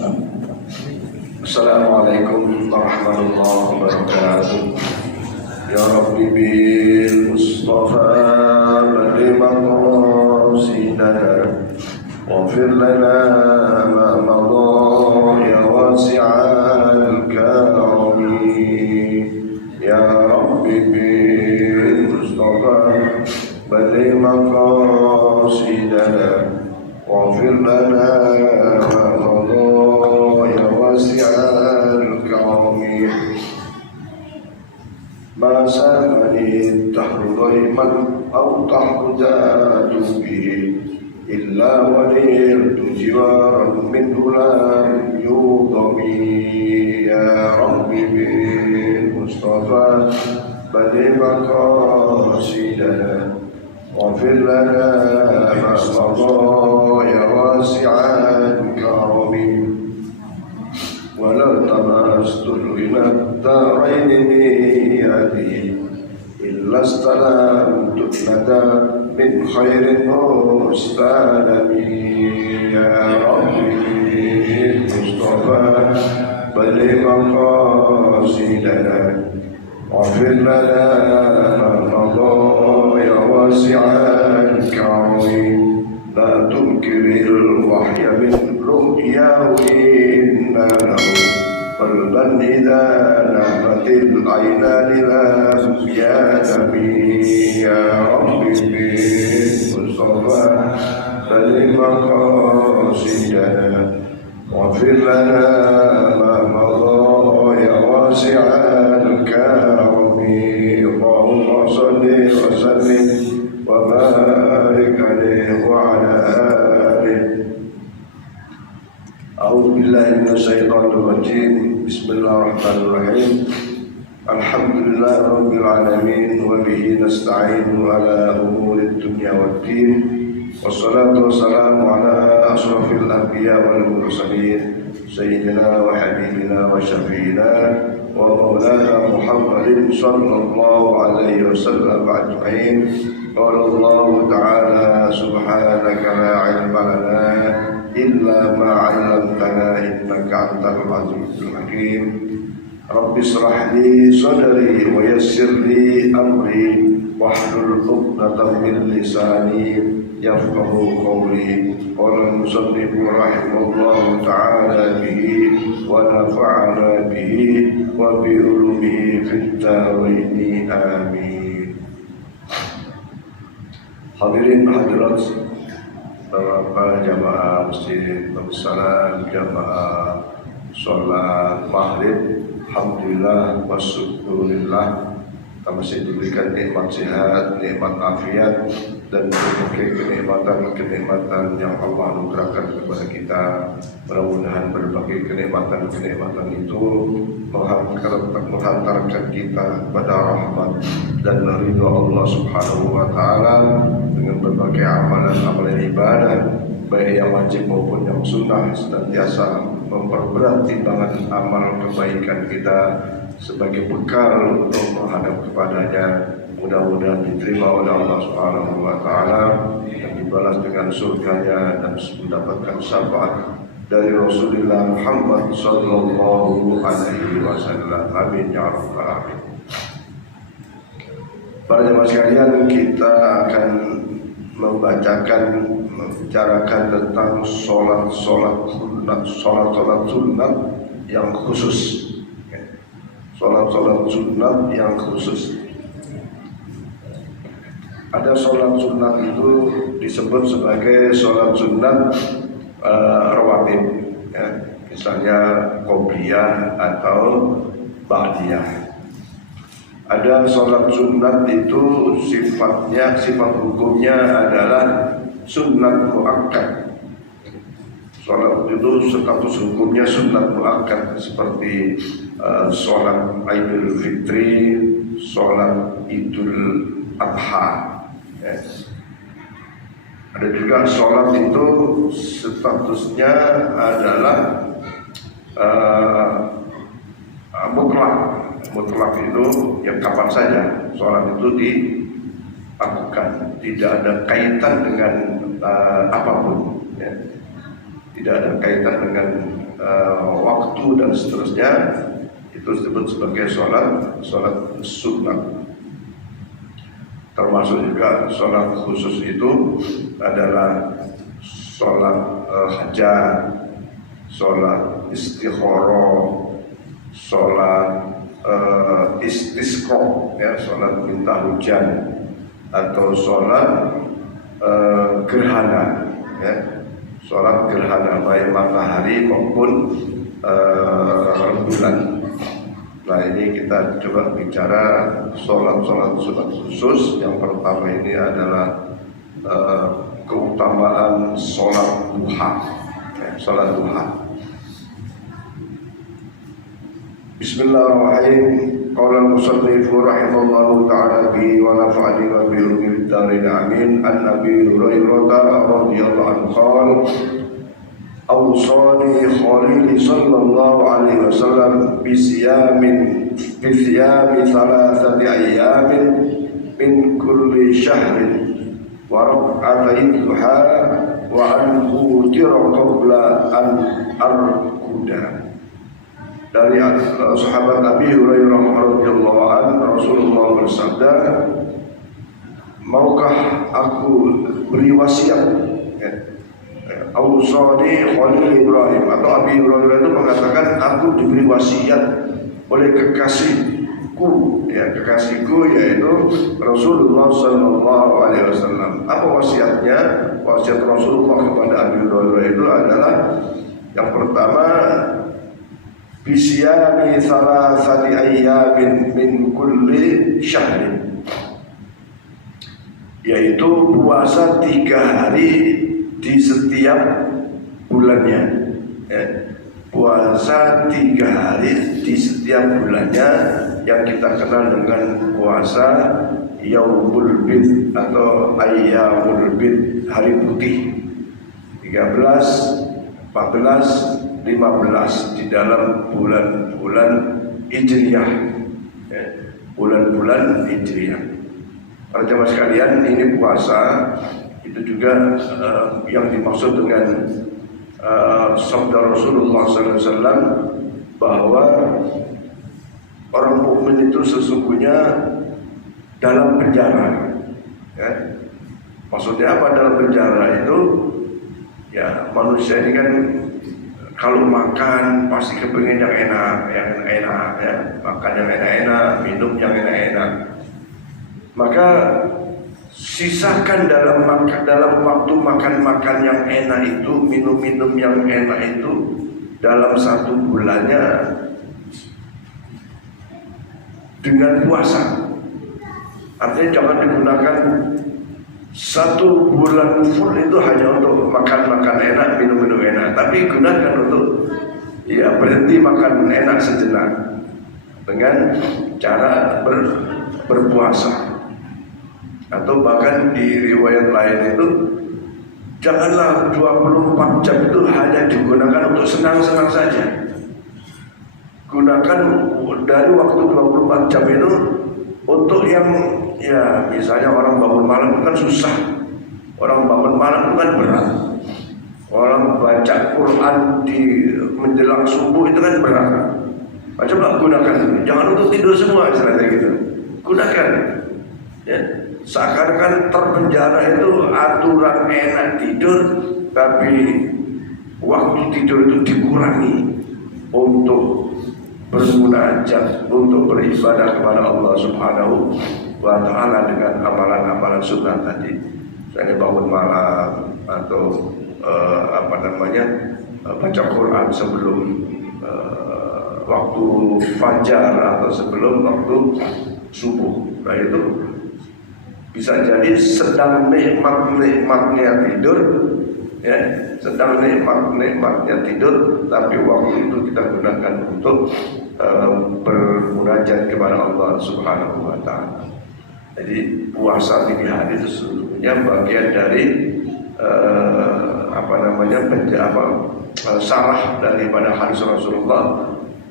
Assalamualaikum warahmatullahi wabarakatuh. Ya Rabbi bil Mustafa balligh maqasidana waghfir lana ma madha ya wasi'al karami. Ya Rabbi bil Mustafa balligh maqasidana waghfir lana ma madha ya wasi'al karami. ما سامني الدهر ضيما أو تحتاج به إلا ونلت جوارا منه لم يوضمي. يا ربي بالمصطفى بلغ مقاصدنا واغفر لنا ما مضى يا واسع الكرم. ولا تمست إلى الدارين نيتي إلا استلمت ابنة من خير مستلم. يا ربي المصطفى بلغ مقاصدنا واغفر لنا ما مضى يا واسع الكرم. لا تنكر الوحي من رؤياه إنا له قلبا إذا نامت العينان لم ينم. يا ربي بالمصطفى بلغ مقاصدنا واغفر لنا ما مضى يا واسع الكرم. اللهم صل وسلم وبارك عليه وعلى آله. أعوذ بالله من الشيطان الرجيم. بسم الله الرحمن الرحيم. الحمد لله رب العالمين وبه نستعين على أمور الدنيا والدين والصلاة والسلام على أشرف الأنبياء والمرسلين سيدنا وحبيبنا وشفينا ومولانا محمد صلى الله عليه وسلم أجمعين. قال الله تعالى سبحانك لا علم لنا إلا ما علمتنا إنك أنت العزيز الحكيم. رب اشرح لي صدري ويسر لي أمري واحلل عقدة من لساني يفقه قولي. قال المصنف رحمه الله تعالى به ونفعنا به وبعلومه في الدارين آمين. Hadirin hadirat beberapa jamaah masjid Darussalam, jamaah sholat maghrib, alhamdulillah wa syukurillah kita masih diberikan nikmat sehat, nikmat afiat dan berbagai kenikmatan yang Allah anugerahkan kepada kita. Mudah-mudahan berbagai kenikmatan itu menghantarkan kita kepada rahmat dan ridha Allah Subhanahu wa taala dengan berbagai amalan ibadah baik yang wajib maupun yang sunnah, senantiasa memperberat timbangan amal kebaikan kita sebagai bekal untuk menghadap kepadanya. Mudah-mudahan diterima oleh Allah Subhanahu wa taala dan dibalas dengan surganya dan mendapatkan syafaat dari Rasulullah Muhammad sallallahu alaihi wasallam. Amin ya rabbal alamin. Para jemaah sekalian, kita akan membicarakan tentang sholat sunat yang khusus. Sholat sunat yang khusus. Ada sholat sunat itu disebut sebagai sholat sunat rawatib, ya. Misalnya qobliyah atau ba'diyah. Ada sholat sunat itu sifat hukumnya adalah sunat muakkad. Sholat itu status hukumnya sunat muakkad seperti sholat Idul Fitri, sholat Idul Adha. Yes. Ada juga sholat itu statusnya adalah mutlak itu yang kapan saja sholat itu dilakukan, tidak ada kaitan dengan apapun, ya. Tidak ada kaitan dengan waktu dan seterusnya, itu disebut sebagai sholat sunat. Termasuk juga sholat khusus itu adalah sholat hajat, sholat istikharah, sholat istisqa, ya, sholat minta hujan, atau sholat gerhana, ya, sholat gerhana baik matahari maupun bulan. Nah, ini kita coba bicara sholat sunat khusus. Yang pertama ini adalah keutamaan sholat duha, ya, sholat duha. Bismillahirrahmanirrahim. Qala al-musannif rahimallahu ta'ala bi wa nafa'ani wa bi ulumil darin amin. An Nabi Hurairah radhiyallahu anhu qala awsani khalili sallallahu alaihi wasallam bi siyami thalathati ayyamin min kulli shahrin wa rak'atay duha wa an utira qabla an arkuda. Dari sahabat Abi Hurairah radhiyallahu anhu, Rasulullah bersabda, maukah aku beri wasiat, ya, Ausani Khalil Ibrahim, atau Abi Hurairah itu mengatakan aku diberi wasiat oleh kekasihku, ya, kekasihku yaitu Rasulullah sallallahu alaihi wasallam. Apa wasiatnya? Wasiat Rasulullah kepada Abi Hurairah itu adalah yang pertama, bisyami salasati ayyamin min kulli syahrin, yaitu puasa 3 hari di setiap bulannya, ya. Puasa 3 hari di setiap bulannya yang kita kenal dengan puasa Yaumul Bid atau Ayyamul Bid, hari putih 13, 14, 15 di dalam bulan-bulan Hijriyah, ya, bulan-bulan Hijriyah. Para jemaah sekalian, ini puasa itu juga yang dimaksud dengan sabda Rasulullah SAW bahwa orang mukmin itu sesungguhnya dalam penjara, ya. Maksudnya apa dalam penjara itu? Ya, manusia ini kan kalau makan pasti kepengen yang enak, ya, makan yang enak-enak, minum yang enak-enak. Maka sisakan dalam waktu makan yang enak itu, minum yang enak itu dalam 1 bulannya dengan puasa. Artinya jangan digunakan 1 bulan full itu hanya untuk makan enak, minum enak, tapi gunakan untuk, ya, berhenti makan enak sejenak dengan cara berpuasa. Atau bahkan di riwayat lain itu, janganlah 24 jam itu hanya digunakan untuk senang-senang saja. Gunakan dari waktu 24 jam itu untuk yang, ya, misalnya orang bangun malam itu kan susah. Orang bangun malam itu kan berat. Orang baca Quran di menjelang subuh itu kan berat. Coba gunakan, jangan untuk tidur semua istilahnya gitu. Gunakan, ya. Seakan-akan terpenjara itu aturan enak tidur, tapi waktu tidur itu dikurangi untuk bermunajat, untuk beribadah kepada Allah Subhanahu wa ta'ala dengan amalan-amalan sunnah tadi. Misalnya bangun malam atau baca Quran sebelum waktu fajar atau sebelum waktu subuh. Nah, itu bisa jadi sedang nikmatnya tidur, ya, sedang nikmatnya tidur, tapi waktu itu kita gunakan untuk bermunajat kepada Allah Subhanahu wa ta'ala. Jadi puasa 3 hari itu sesungguhnya bagian dari sarah daripada hadis Rasulullah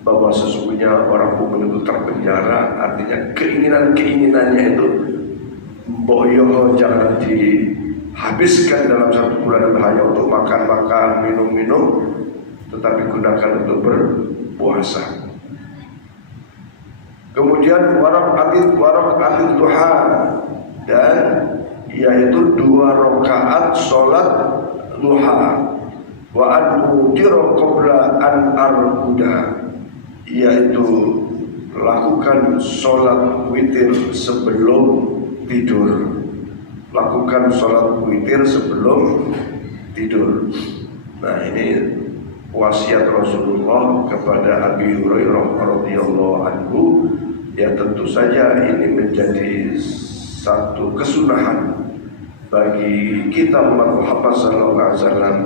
bahwa sesungguhnya orang mukmin itu terpenjara, artinya keinginannya itu boyo jangan dihabiskan dalam 1 bulan itu hanya untuk makan, minum, tetapi gunakan untuk berpuasa. Kemudian waraqatil duha, dan yaitu 2 rakaat sholat duha. Wa an udira qabla an arquda, yaitu lakukan sholat witir sebelum tidur. Lakukan sholat witir sebelum tidur. Nah, ini wasiat Rasulullah kepada Abi Hurairah radhiyallahu anhu. Ya, tentu saja ini menjadi satu kesunahan bagi kita umat Muhammad sallallahu alaihi wasallam.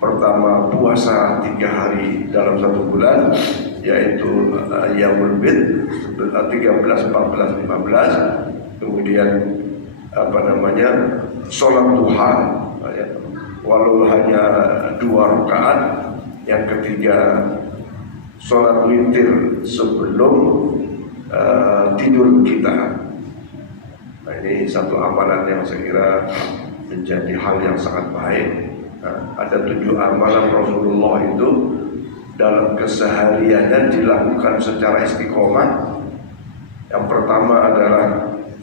Pertama, puasa 3 hari dalam 1 bulan, yaitu Yaumul Bid 13, 14, 15. Kemudian sholat duha, walau hanya 2 rakaat. Yang ketiga, sholat witir sebelum tidur kita. Nah, ini satu amalan yang saya kira menjadi hal yang sangat baik. Nah, ada 7 amalan Rasulullah itu dalam kesehariannya dilakukan secara istiqomah. Yang pertama adalah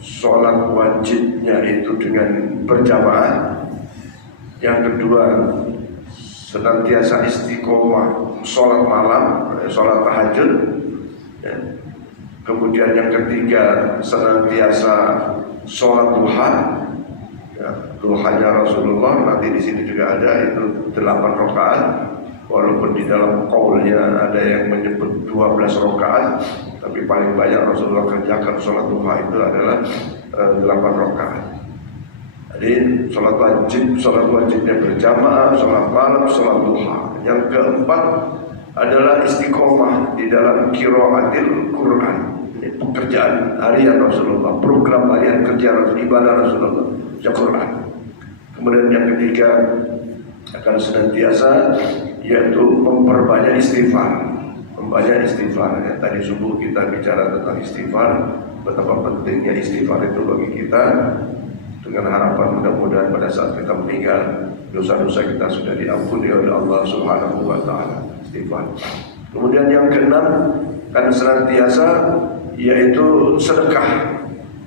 sholat wajibnya itu dengan berjamaah. Yang kedua, senantiasa istiqomah sholat malam, sholat tahajud. Ya. Kemudian yang ketiga, senantiasa sholat duha. Ya, duhanya Rasulullah nanti di sini juga ada, itu 8 rakaat. Walaupun di dalam qaulnya ada yang menyebut 12 rakaat, tapi paling banyak Rasulullah kerjakan sholat duha itu adalah 8 rakaat. Jadi sholat wajibnya berjamaah, sholat malam, sholat duha. Yang keempat adalah istiqomah di dalam qiraatil Quran. Ini pekerjaan harian Rasulullah, program harian kerja ibadah Rasulullah, baca Quran. Kemudian yang ketiga akan senantiasa yaitu memperbanyak istighfar. Memperbanyak istighfar. Ya, tadi subuh kita bicara tentang istighfar, betapa pentingnya istighfar itu bagi kita. Dengan harapan mudah-mudahan pada saat kita meninggal, dosa-dosa kita sudah diampuni oleh Allah Subhanahu wa taala. Istighfar. Kemudian yang keenam kan senantiasa yaitu sedekah.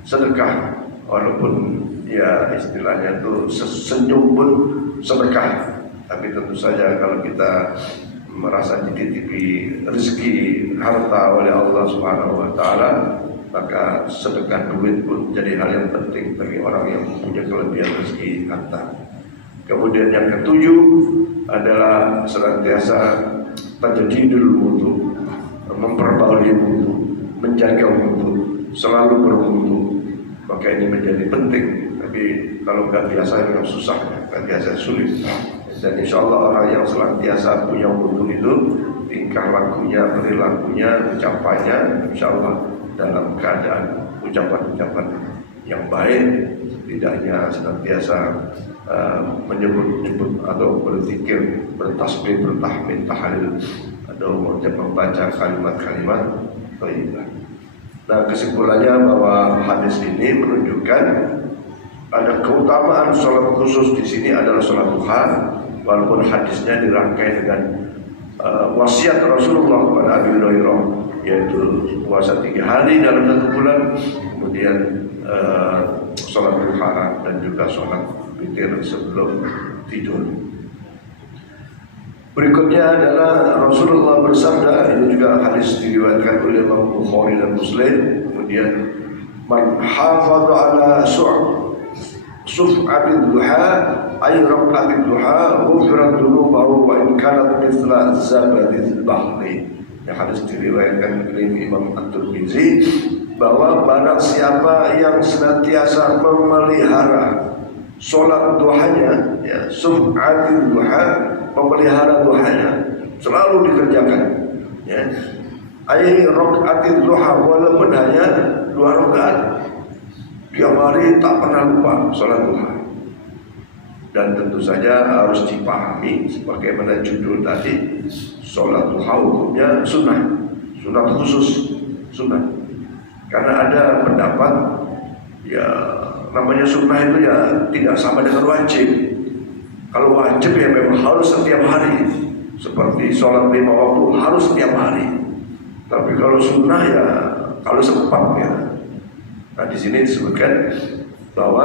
Sedekah, walaupun ya istilahnya itu senyum pun sedekah. Tapi tentu saja kalau kita merasa dititipi rezeki harta oleh Allah Subhanahu wa taala, maka sedekah duit pun jadi hal yang penting bagi orang yang mempunyai kelebihan rezeki harta. Kemudian yang ketujuh adalah senantiasa tajdidul wudu, memperbaharui wudu, menjaga wudu, selalu berwudu. Maka ini menjadi penting. Tapi kalau nggak biasa memang susah, nggak biasa sulit. Dan insya Allah orang yang senantiasa punya wudu itu, tingkah lakunya, perilakunya, ucapannya, insya Allah dalam keadaan ucapan-ucapan yang baik, tidak hanya senantiasa menyebut-nyebut atau berzikir, bertasbih, bertahmid, tahlil, atau membaca kalimat-kalimat thayyibah. Nah, kesimpulannya bahwa hadis ini menunjukkan ada keutamaan sholat khusus di sini adalah sholat duha, walaupun hadisnya dirangkai dengan wasiat Rasulullah kepada Abi Hurairah, yaitu puasa 3 hari dalam 1 bulan, kemudian sholat duha dan juga sholat witir sebelum tidur. Berikutnya adalah Rasulullah bersabda, ini juga hadis diriwayatkan oleh Imam Bukhari dan Muslim. Kemudian man hafadha ala suf'atil duha ay raqatil duha ghufrat dhunubahu wa in kanat mithla zabadil bahri. Hadis diriwayatkan oleh Imam At-Tirmizi bahwa barang siapa yang senantiasa memelihara sholat duhanya, ya, suf'atil duha, memelihara duhanya, selalu dikerjakan, ya. Ai raqatil duha, walaupun hanya 2 rakaat, tiap hari tak pernah lupa sholat duha. Dan tentu saja harus dipahami sebagaimana judul tadi, sholat duha hukumnya sunnah, sunnah khusus, sunnah. Karena ada pendapat ya namanya sunnah itu ya tidak sama dengan wajib. Kalau wajib ya memang harus setiap hari, seperti sholat 5 waktu harus setiap hari. Tapi kalau sunnah ya kalau sempat ya. Nah di sini disebutkan bahwa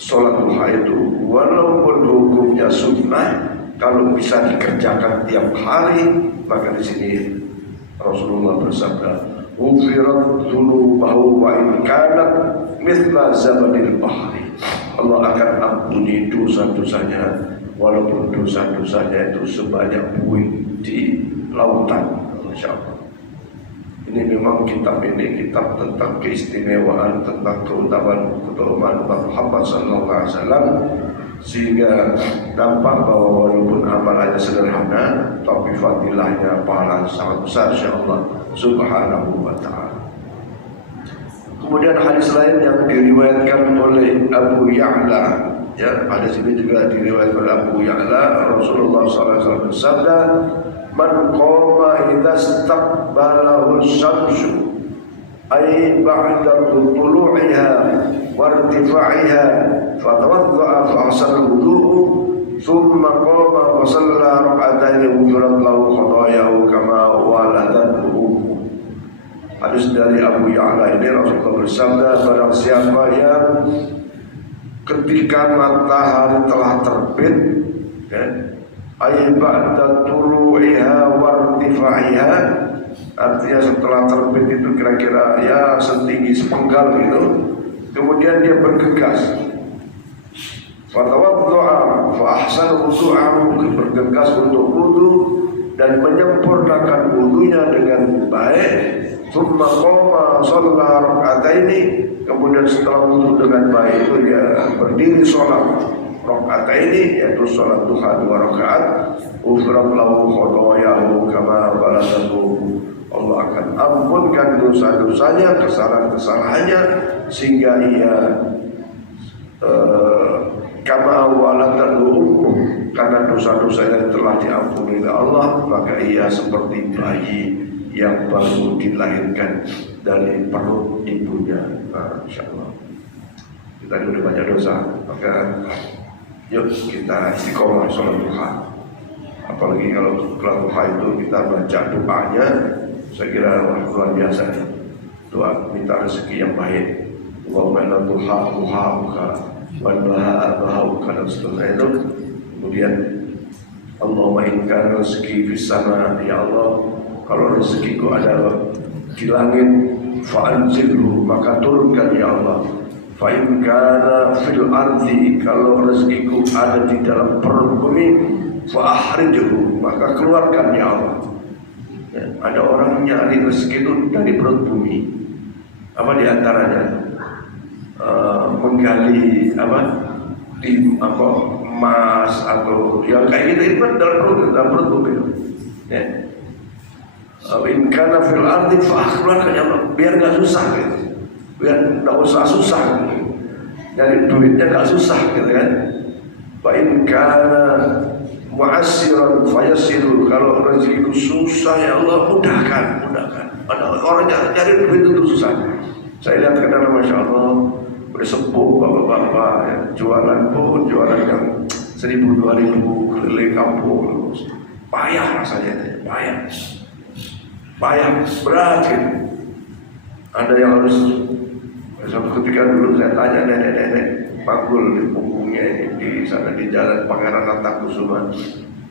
sholat duha itu walaupun hukumnya sunnah, kalau bisa dikerjakan tiap hari, maka di sini Rasulullah bersabda, "Ufirat dzunubahu wa in kanat mithla zabadil bahri." Allah akan ampuni dosa-dosanya walaupun dosa-dosanya itu sebanyak buih di lautan. Masya Allah. Ini memang kitab ini kitab tentang keistimewaan, tentang keutamaan Muhammad SAW, sehingga nampak bahwa walaupun amalannya sederhana, tapi fadilahnya pahala sangat besar insyaallah subhanahu wa ta'ala. Kemudian hadis lain yang diriwayatkan oleh Abu Ya'la, ya, ada sini juga diriwayatkan oleh Abu Ya'la, Rasulullah SAW bersabda, "Man qama idza istaqbalahu syamsu ay ba'da tulu'iha wa irtifa'iha fatawadda'a fa ahsana wudu'u thumma qama wa shalla rak'atayn ghufirat lahu khatayahu kama waladathu." Hadis dari Abu Ya'la ini Rasulullah bersabda, barang siapa yang ketika matahari telah terbit, ya, ay ba'da tulu'iha wa irtifa'iha, artinya setelah terbit itu kira-kira ya setinggi sepenggal gitu, kemudian dia bergegas, fatawadda'a fa ahsana wudu'ahu, bergegas untuk wudu dan menyempurnakan wudunya dengan baik, thumma qama shalla rak'ataini, kemudian setelah wudu dengan baik itu dia berdiri sholat rak'ataini, yaitu sholat duha 2 rakaat, ufrat lahu khotoyahu kama baladatuhu, Allah akan ampunkan dosa-dosanya, kesalahan-kesalahannya, sehingga ia kama waladatuhu, karena dosa-dosanya telah diampuni oleh Allah, maka ia seperti bayi yang baru dilahirkan dari perut ibunya. Nah, insyaallah kita sudah banyak dosa, maka yuk kita istiqomah sholat duha. Apalagi kalau sholat duha itu kita baca doanya, saya kira luar biasa. Doa minta rezeki yang baik. Allahumma inna duha duhauka wa baha bahauka, dan seterusnya itu. Kemudian Allahumma in kana rezeki fis sama, ya Allah, kalau rezekiku ada di langit, fa'anzilhu, maka turunkan ya Allah. Fa in kana fil ardi, kalau rezekiku ada di dalam perut bumi, fa'ahrijhu, maka keluarkan ya Allah. Ya, ada orang nyari rezeki itu dari perut bumi. Apa diantaranya? Menggali emas atau yang kayak gitu, itu dalam perut bumi. Ya. In kana fil ardi fa'akhlukan ya Allah, biar gak susah gitu. Biar gak usah susah gitu. Dari duitnya gak susah gitu kan. Fa in kana mu'assiran fayassiru, kalau rezekiku susah ya Allah mudahkan. Ada orang cari duit itu susah. Saya lihat kadang Masya Allah bersepuh bapak-bapak ya, jualan yang 1.000-2.000 keliling kampung, payah rasanya, payah, berat gitu. Ada yang harus, ketika dulu saya tanya nenek-nenek panggul di punggungnya ini, di sana di jalan Pangeran Antakusuma,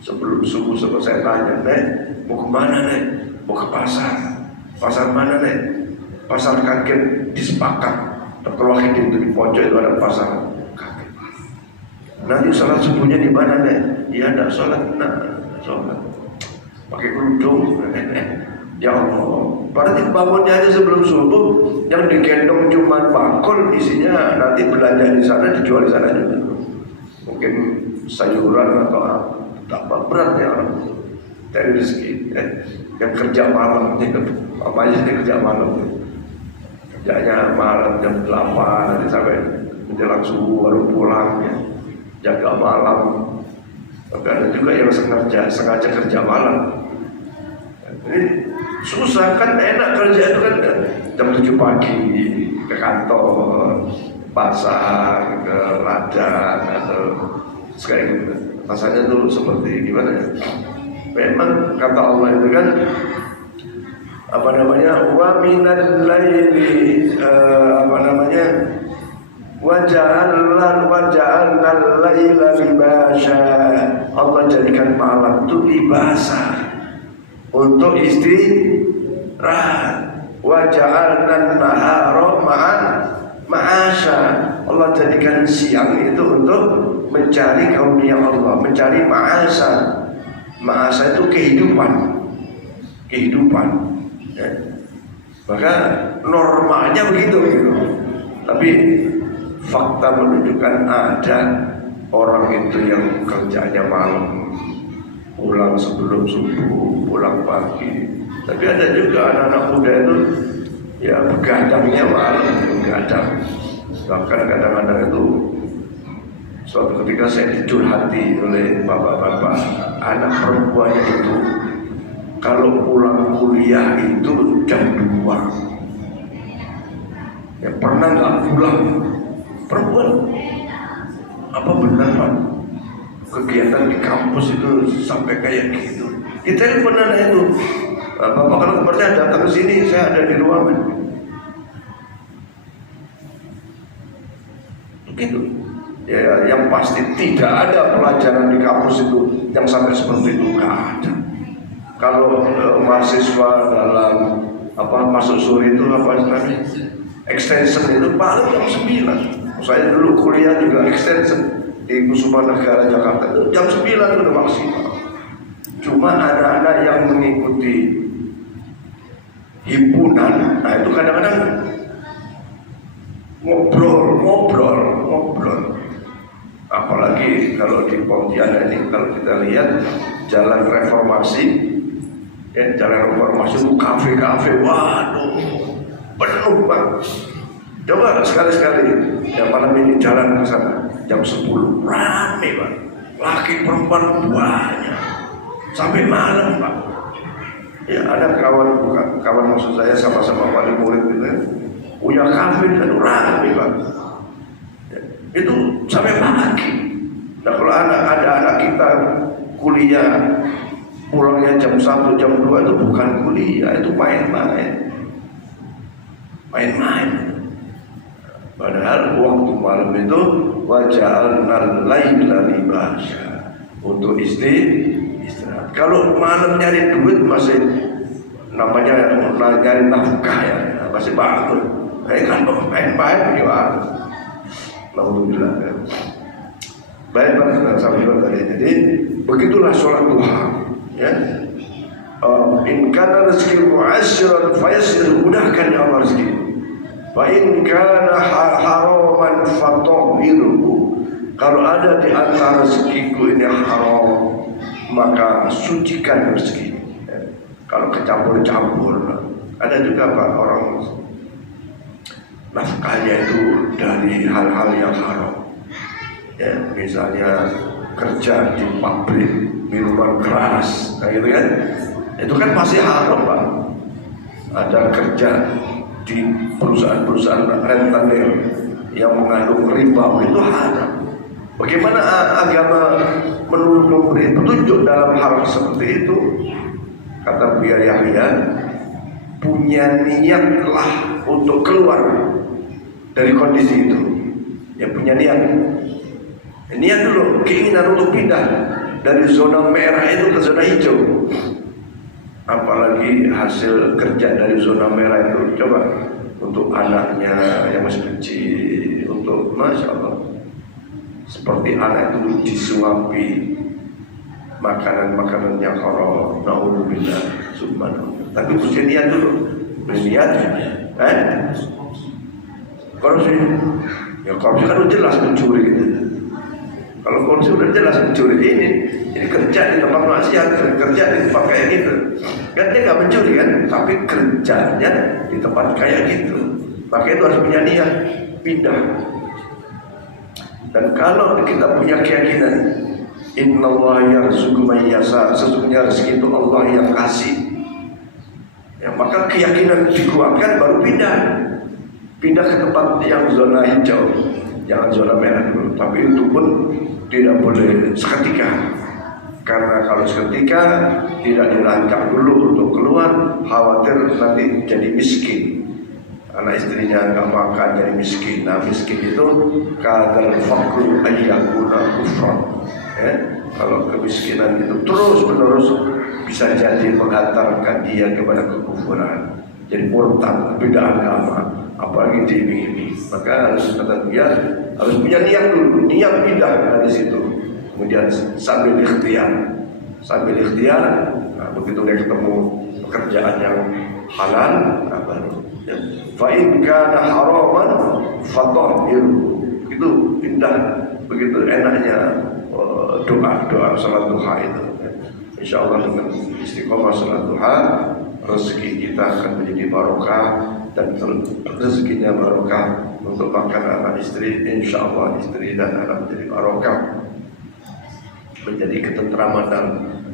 sebelum subuh saya tanya, "Nek, mau kemana Nek?" "Mau ke pasar mana Nek?" "Pasar Kaget di Sepakat, Dr. Wahid itu di pojok itu ada pasar Kaget." "Nanti sholat subuhnya di mana Nek?" "Iya ada sholat." Sholat pakai kerudung. Ya Allah, berarti bangunnya aja sebelum subuh, yang digendong cuma bakul, isinya nanti belanja di sana, dijual di sana juga. Mungkin sayuran atau apa, berat ya orang dari rezeki. Yang kerja malam, apa aja dia kerja malam, kerjanya malam jam 8 nanti sampai menjelang subuh baru pulang ya, jaga malam. Tapi ada juga yang sengaja kerja malam. Ini susah kan, enak kerja itu kan jam 7 pagi ke kantor, pasar, ke ladang, atau sekali rasanya dulu seperti gimana ya? Memang kata Allah itu kan apa namanya, wa minal laili waja'alna al-laila libasha. Allah jadikan malam itu libasa untuk istirahat. Waja'alna an-nahara ma'asha. Allah jadikan siang itu untuk mencari karunia Allah, mencari ma'asha. Ma'asha itu kehidupan. Ya. Maka normalnya begitu gitu. Tapi fakta menunjukkan ada orang itu yang kerjanya malam, pulang sebelum subuh, pulang pagi. Tapi ada juga anak-anak muda itu ya begadangnya malam, begadang. Bahkan kadang-kadang itu suatu ketika saya dicurhati oleh bapak-bapak, anak perempuannya itu kalau pulang kuliah itu jam 2. Ya pernah nggak pulang perempuan? Apa benar Pak? Kegiatan di kampus itu sampai kayak gitu. Kita pernah itu. Bapak kalau percaya datang ke sini, saya ada di ruangan. Begitu. Ya, yang pasti tidak ada pelajaran di kampus itu yang sampai seperti itu, nggak ada. Kalau mahasiswa dalam masuk sore itu namanya extension itu paling jam 9. Saya dulu kuliah juga extension di Kusuma Negara Jakarta itu jam 9 itu udah maksimal. Cuma anak-anak yang mengikuti himpunan, nah itu kadang-kadang ngobrol. Apalagi kalau di Pontianak ini, kalau kita lihat jalan reformasi, jalan reformasi itu kafe-kafe, waduh, penuh Pak. Coba sekali-sekali yang malam ini jalan ke sana jam 10, rame Pak, laki perempuan banyak sampai malam Pak. Ya ada kawan maksud saya sama-sama wali murid gitu, punya kafe dan rame Pak. Itu sampai pagi. Nah kalau ada anak kita kuliah pulangnya jam 1, jam 2 itu bukan kuliah, itu main-main. Padahal waktu malam itu waja'alna al-laila libasha, untuk istirahat. Kalau malam nyari duit masih namanya nyari nafkah ya, masih bagus. Kan main-main gimana? Alhamdulillah. Baik Pak, sampai tadi. Jadi begitulah sholat duha. Ya. In kana rezeki mu'asyran fayasir, mudahkan ya Allah rezeki. Wa in kana haraman fatahhiruhu. Kalau ada di antara rezekiku ini haram, maka sucikan rezeki. Ya. Kalau kecampur-campur, ada juga Pak orang nafkahnya itu dari hal-hal yang haram. Ya, misalnya kerja di pabrik minuman keras, kayak gitu kan? Itu kan masih haram Pak. Ada kerja di perusahaan-perusahaan rentenir yang mengandung riba, itu haram. Bagaimana agama memberi petunjuk dalam hal seperti itu? Kata Buya Yahya, punya niatlah untuk keluar dari kondisi itu. Ya punya niat dulu, keinginan untuk pindah dari zona merah itu ke zona hijau. Apalagi hasil kerja dari zona merah itu, coba untuk anaknya yang masih kecil, untuk Masya Allah, seperti anak itu disuapi makanan-makanan yang haram, na'udzubillah, subhanallah. Tapi punya niat dulu, berniat, korupsi, ya korupsi kan udah jelas mencuri gitu. Kalau korupsi udah jelas mencuri ini kerja di tempat maksiat, kerja di tempat kayak gitu. Kan dia nggak mencuri kan, tapi kerjanya di tempat kayak gitu. Maka itu harus punya niat pindah. Dan kalau kita punya keyakinan, innallaha yarzuqu man yasha, sesungguhnya rezeki itu Allah yang kasih. Ya, maka keyakinan dikuatkan baru pindah ke tempat yang zona hijau. jangan zona merah dulu. Tapi itu pun tidak boleh seketika, karena kalau seketika tidak dirancang dulu untuk keluar, khawatir nanti jadi miskin. Anak istrinya nggak makan jadi miskin. Nah, miskin itu kadal fakru ayyakuna kufran. Kalau kemiskinan itu terus menerus bisa jadi mengantarkan dia kepada kekufuran, jadi murtad, beda agama, apalagi diiming-iming. Maka harus kata dia harus punya niat dulu, niat pindah dari situ. Kemudian sambil ikhtiar, nah, begitu dia ketemu pekerjaan yang halal, nah baru. Fa in kana haraman fatahhir. Itu indah, begitu enaknya doa salat duha itu. Insyaallah dengan istiqomah salat duha, rezeki kita akan menjadi barokah, dan rezekinya barokah untuk makan anak istri. Insyaallah istri dan anak menjadi barokah, menjadi ketentraman dan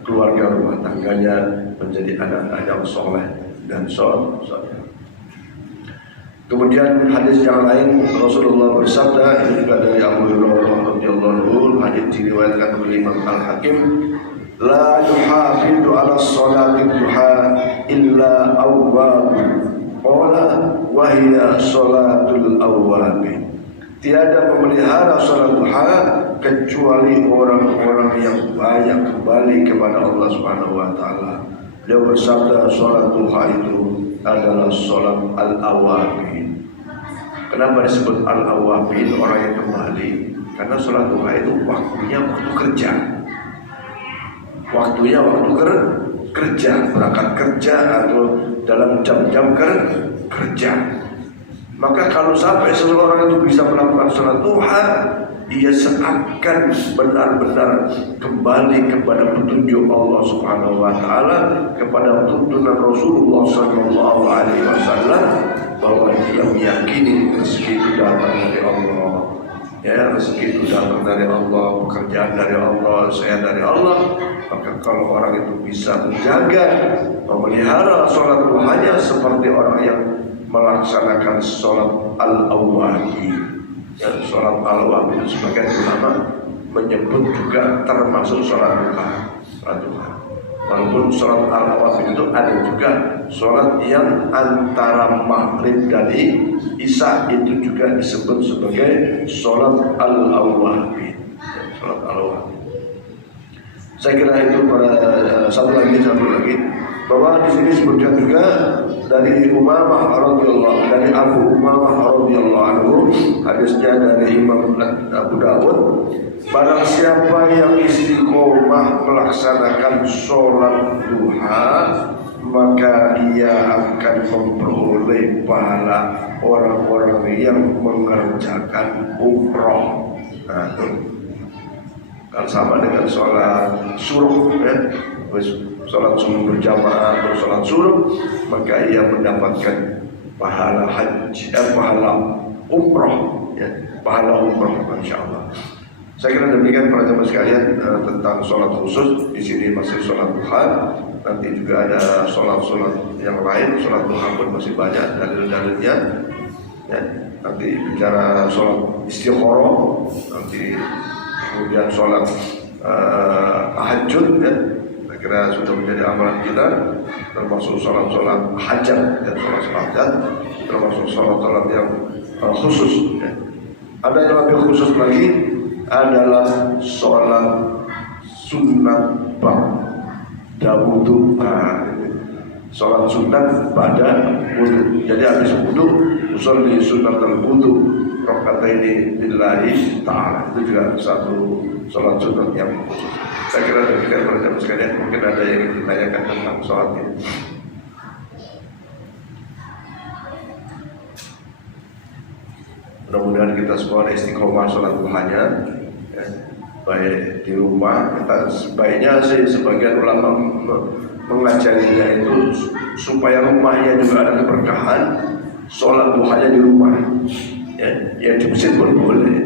keluarga rumah tangganya menjadi anak-anak yang soleh dan soleh. Kemudian hadis yang lain Rasulullah bersabda, ini juga dari Abu Hurairah radhiyallahu anhu, hadis diriwayatkan oleh Imam Al-Hakim, la yuhafidu ala sholati duha illa awwab, qala wa hiya sholatul awwab. Tiada memelihara sholat duha kecuali orang-orang yang banyak kembali kepada Allah Subhanahu wa taala. Beliau bersabda, sholat duha itu adalah sholat al-awwabin. Kenapa disebut al-awwabin, orang yang kembali? Karena sholat duha itu waktunya waktu kerja. Waktunya waktu kerja, berangkat kerja atau dalam jam-jam kerja. Maka kalau sampai seseorang itu bisa melakukan sholat duha, dia seakan benar-benar kembali kepada petunjuk Allah Subhanahu wa taala, kepada tuntunan Rasulullah sallallahu alaihi wasallam, bahwa dia meyakini rezeki itu datang dari Allah. Ya, rezeki itu datang dari Allah, pekerjaan dari Allah, saya dari Allah. Maka kalau orang itu bisa menjaga, memelihara sholat duhanya seperti orang yang melaksanakan sholat al-awwabi. Ya, sholat al-awwabi itu sebagian ulama menyebut juga termasuk sholat duha. Walaupun sholat al-awwabi itu ada juga sholat yang antara maghrib dan isya, itu juga disebut sebagai sholat al-awwabi. Sholat al-awwabi. Saya kira itu pada satu lagi bahwa di sini disebutkan juga dari Umamah radhiyallahu, dari Abu Umamah radhiyallahu anhu, hadisnya dari Imam Abu Dawud, barang siapa yang istiqomah melaksanakan sholat duha, maka ia akan memperoleh pahala orang-orang yang mengerjakan umroh. Nah, kan sama dengan sholat suruh, ya. Sholat suruh berjamaah atau sholat suruh, maka ia mendapatkan pahala haji, pahala umroh, ya, pahala umroh, masya Allah. Saya kira demikian para jemaah sekalian tentang sholat khusus. Di sini masih sholat duha, nanti juga ada sholat-sholat yang lain. Sholat duha pun masih banyak dalil-dalilnya, ya. Nanti bicara sholat istikharah, nanti kemudian sholat tahajud, ya. Saya kira sudah menjadi amalan kita, termasuk sholat-sholat hajat dan sholat-sholat hajat, termasuk sholat-sholat yang khusus, ya. Ada yang lebih khusus lagi adalah sholat sunat pada wudu. Sholat sunat pada wudu. Jadi habis wudu, usolli sunatal wudu raka'ataini lillahi ta'ala. Itu juga satu sholat sunat yang khusus. Saya kira demikian para jemaah sekalian. Mungkin ada yang ingin ditanyakan tentang sholat ini. Mudah-mudahan kita semua istiqomah sholat duhanya, ya. Baik di rumah, kita sebaiknya sih sebagian ulama mengajarinya itu supaya rumahnya juga ada keberkahan, sholat duhanya di rumah, ya di masjid pun boleh,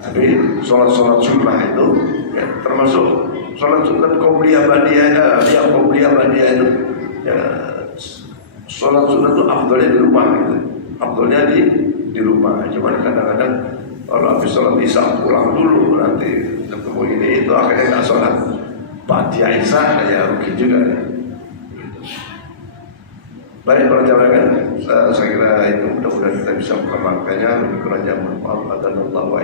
tapi sholat sunnah itu, ya, termasuk sholat sunnah qobliyah ba'diyah, yang qobliyah ba'diyah itu, ya, sholat sunnah itu afdalnya di rumah, gitu. Afdalnya di rumah. Cuman kadang-kadang kalau habis sholat isya pulang dulu, nanti ketemu ini itu akhirnya nggak sholat Ba'da isya, ya rugi juga. Baik para jamaah, saya kira itu mudah-mudahan kita bisa mengamalkannya. Lebih kurang jaman Allah wa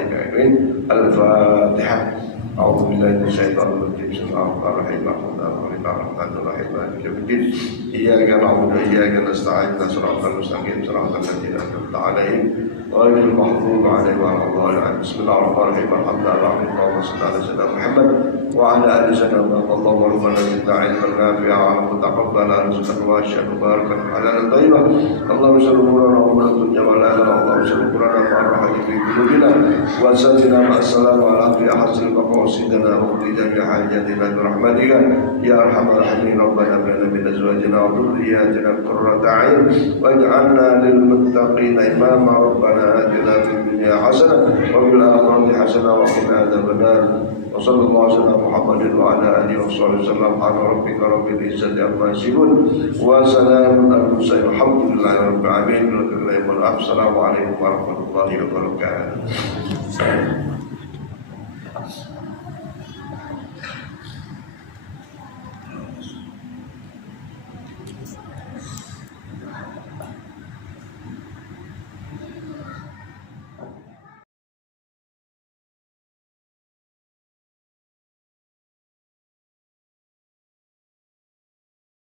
Al-Fatihah. A'udzu billahi minasyaitonir rajim. Bismillahirrahmanirrahim. Alhamdulillahirabbil alamin. Iyyaka na'budu wa iyyaka nasta'in. Shiratal mustaqim, shiratal ladzina an'amta 'alaihim ghairil maghdubi 'alaihim waladdallin. Bismillahirrahmanirrahim. Alhamdulillahirabbil alamin. Muhammad wa 'ala alihi wasallam. Allahumma rabbana zidna 'ilman nafi'an wa mutaqabbalan rizqan wasi'an barakan halalan thayyiban. Allahumma salli 'ala Muhammadin jamalana. Allahumma salli 'ala Muhammadin fi qulubina wa sallim assalamu ala fi ahsil maqasidina wa fi jami'i hajatina bi rahmatika ya arhamar rahimin. Rabbana hab lana min azwajina wa dhurriyyatina qurrata a'yun waj'alna lil muttaqina imama. Rabbana atina fid dunya hasanah wa fil akhirati hasanah wa qina adzabannar. Wa sallallahu ala Muhammadin wa ala alihi wa sahbihi wasallam. Subhana rabbika rabbil izzati amma yasifun wa salamun alal mursalin walhamdulillahi rabbil alamin. Assalamu alaikum warahmatullahi wabarakatuh.